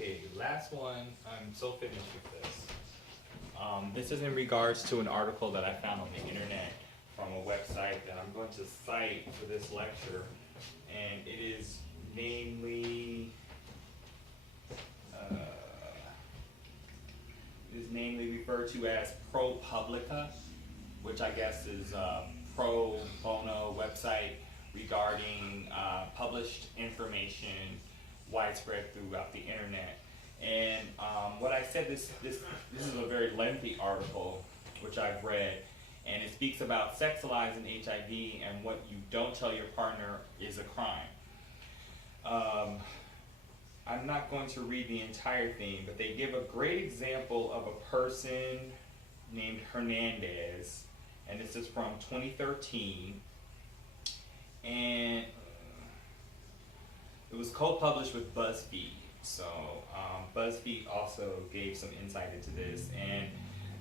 Okay, last one. I'm so finished with this. This is in regards to an article that I found on the internet from a website that I'm going to cite for this lecture, and it is namely referred to as ProPublica, which I guess is a pro bono website regarding published information widespread throughout the internet. And what I said, this is a very lengthy article which I've read, and it speaks about sexualizing HIV and what you don't tell your partner is a crime. I'm not going to read the entire thing, but they give a great example of a person named Hernandez, and this is from 2013, and it was co-published with BuzzFeed. So BuzzFeed also gave some insight into this, and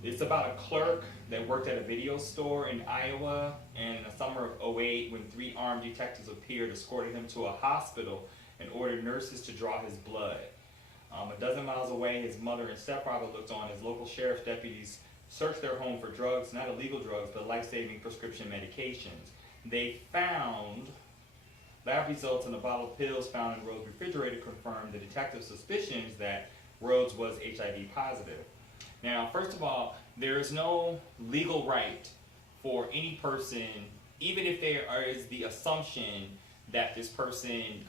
it's about a clerk that worked at a video store in Iowa, and in the summer of '08, when 3 armed detectives appeared, escorted him to a hospital and ordered nurses to draw his blood. A dozen miles away, his mother and stepfather looked on as local sheriff's deputies searched their home for drugs, not illegal drugs, but life-saving prescription medications. They found lab results in a bottle of pills found in Rhodes' refrigerator confirmed the detective's suspicions that Rhodes was HIV positive. Now, first of all, there is no legal right for any person, even if there is the assumption that this person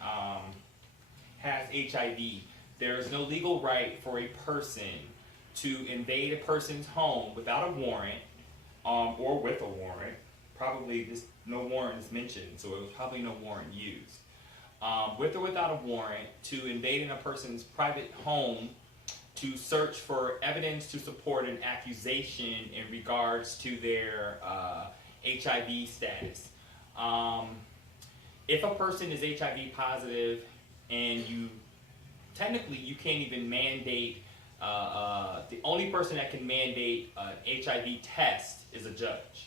has HIV, there is no legal right for a person to invade a person's home without a warrant, or with a warrant. Probably no warrant is mentioned, so it was probably no warrant used. With or without a warrant, to invade in a person's private home to search for evidence to support an accusation in regards to their HIV status. If a person is HIV positive and technically you can't even mandate, the only person that can mandate an HIV test is a judge.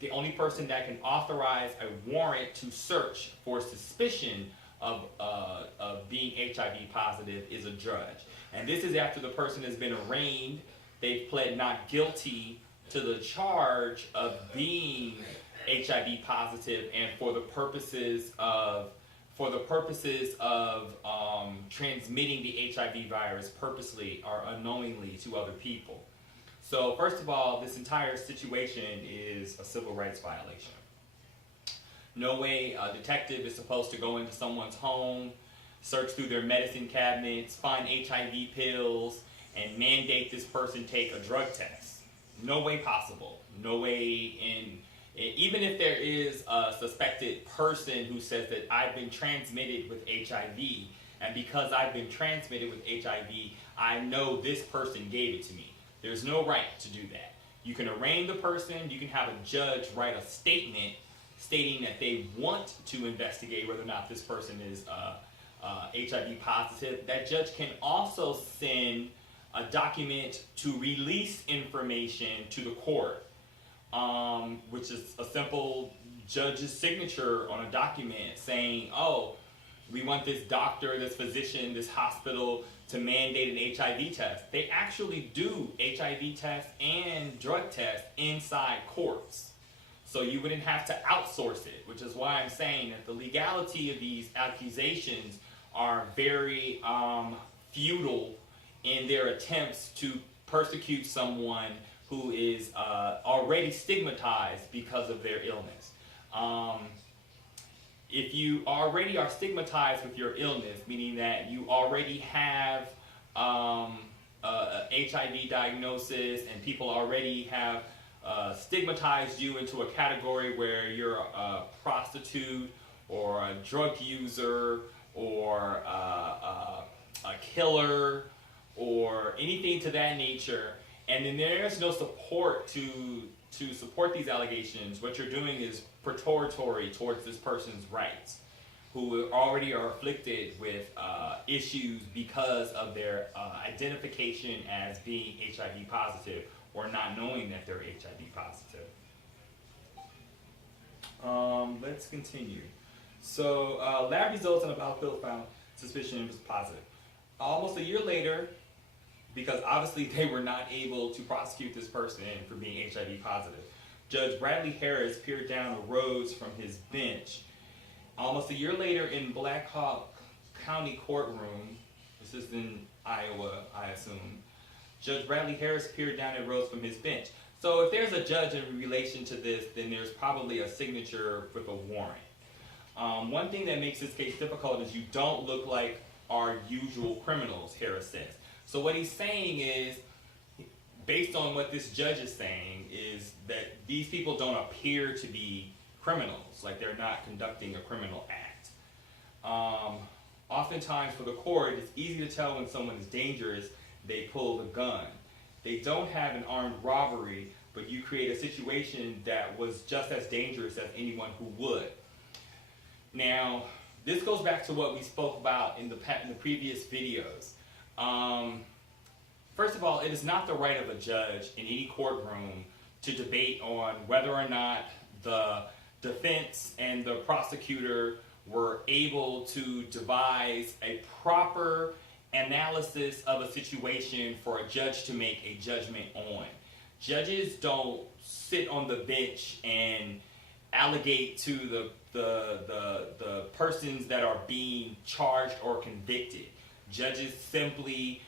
The only person that can authorize a warrant to search for suspicion of being HIV positive is a judge. And this is after the person has been arraigned, they've pled not guilty to the charge of being HIV positive, and for the purposes of transmitting the HIV virus purposely or unknowingly to other people. So first of all, this entire situation is a civil rights violation. No way a detective is supposed to go into someone's home, search through their medicine cabinets, find HIV pills, and mandate this person take a drug test. No way possible. No way even if there is a suspected person who says that I've been transmitted with HIV, and because I've been transmitted with HIV, I know this person gave it to me. There's no right to do that. You can arraign the person, you can have a judge write a statement stating that they want to investigate whether or not this person is HIV positive. That judge can also send a document to release information to the court, which is a simple judge's signature on a document saying, oh, we want this doctor, this physician, this hospital to mandate an HIV test. They actually do HIV tests and drug tests inside courts. So you wouldn't have to outsource it, which is why I'm saying that the legality of these accusations are very futile in their attempts to persecute someone who is already stigmatized because of their illness. If you already are stigmatized with your illness, meaning that you already have HIV diagnosis and people already have stigmatized you into a category where you're a prostitute or a drug user or a killer or anything to that nature, and then there's no support to support these allegations, what you're doing is precatory towards this person's rights, who already are afflicted with issues because of their identification as being HIV positive or not knowing that they're HIV positive. Let's continue. So lab results on a bowel pill found suspicion was positive. almost a year later, because obviously they were not able to prosecute this person for being HIV positive, Judge Bradley Harris peered down the roads from his bench. Almost a year later in Black Hawk County courtroom, this is in Iowa, I assume, Judge Bradley Harris peered down the roads from his bench. So if there's a judge in relation to this, then there's probably a signature with a warrant. One thing that makes this case difficult is you don't look like our usual criminals, Harris says. So what he's saying is, based on what this judge is saying, is that these people don't appear to be criminals, like they're not conducting a criminal act. Oftentimes for the court, it's easy to tell when someone is dangerous, they pull the gun. They don't have an armed robbery, but you create a situation that was just as dangerous as anyone who would. Now, this goes back to what we spoke about in the previous videos. First of all, it is not the right of a judge in any courtroom to debate on whether or not the defense and the prosecutor were able to devise a proper analysis of a situation for a judge to make a judgment on. Judges don't sit on the bench and allegate to the persons that are being charged or convicted. Judges simply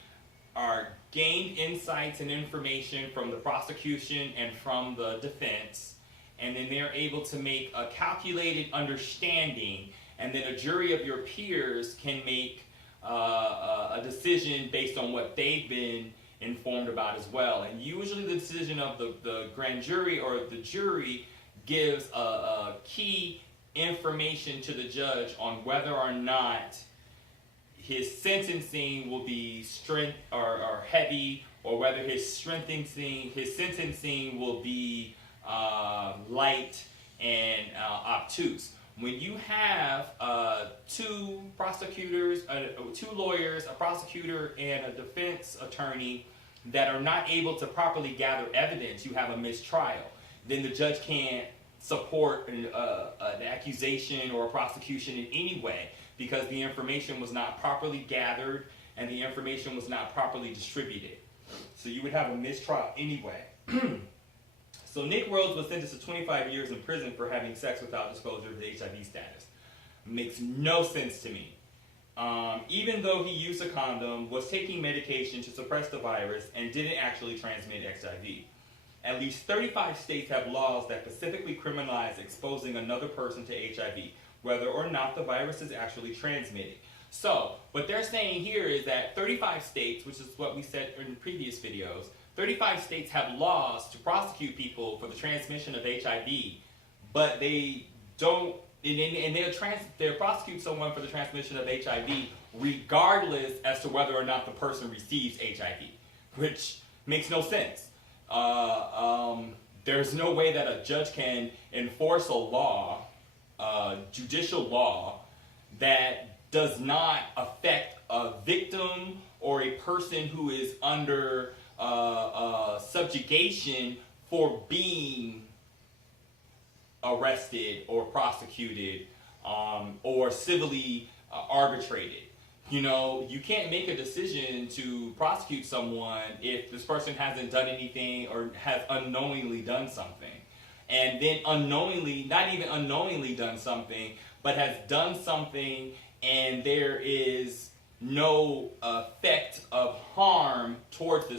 gain insights and information from the prosecution and from the defense, and then they're able to make a calculated understanding, and then a jury of your peers can make a decision based on what they've been informed about as well. And usually the decision of the grand jury or the jury gives a key information to the judge on whether or not his sentencing will be heavy, or whether his sentencing will be light and obtuse. When you have two prosecutors, two lawyers, a prosecutor, and a defense attorney that are not able to properly gather evidence, you have a mistrial. Then the judge can't support an accusation or a prosecution in any way, because the information was not properly gathered and the information was not properly distributed. So you would have a mistrial anyway. So Nick Rhodes was sentenced to 25 years in prison for having sex without disclosure of his HIV status. Makes no sense to me. Even though he used a condom, was taking medication to suppress the virus, and didn't actually transmit HIV. At least 35 states have laws that specifically criminalize exposing another person to HIV, whether or not the virus is actually transmitted. So, what they're saying here is that 35 states, which is what we said in previous videos, 35 states have laws to prosecute people for the transmission of HIV, but they don't, and they'll prosecute someone for the transmission of HIV regardless as to whether or not the person receives HIV, which makes no sense. There's no way that a judge can enforce a law, judicial law, that does not affect a victim or a person who is under subjugation for being arrested or prosecuted or civilly arbitrated. You know, you can't make a decision to prosecute someone if this person hasn't done anything or has unknowingly done something. And then unknowingly, not even unknowingly done something, but has done something and there is no effect of harm towards this